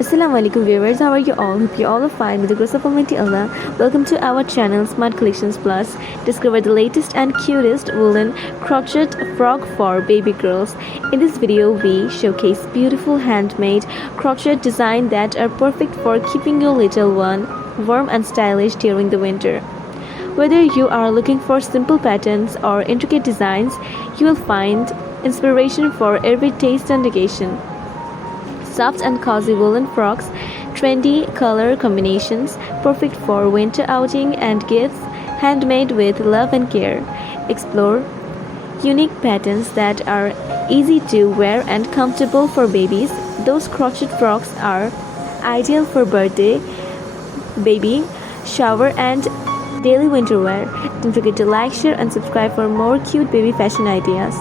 Assalamu alaikum viewers, how are you all? Hope you all are fine with the grace of Almighty Allah. Welcome to our channel Smart Collections Plus. Discover the latest and cutest woolen crochet frock for baby girls. In this video, we showcase beautiful handmade crochet designs that are perfect for keeping your little one warm and stylish during the winter. Whether you are looking for simple patterns or intricate designs, you will find inspiration for every taste and occasion. Soft and cozy woolen frocks, trendy color combinations, perfect for winter outing and gifts, handmade with love and care. Explore unique patterns that are easy to wear and comfortable for babies. Those crochet frocks are ideal for birthday, baby shower, and daily winter wear. Don't forget to like, share, and subscribe for more cute baby fashion ideas.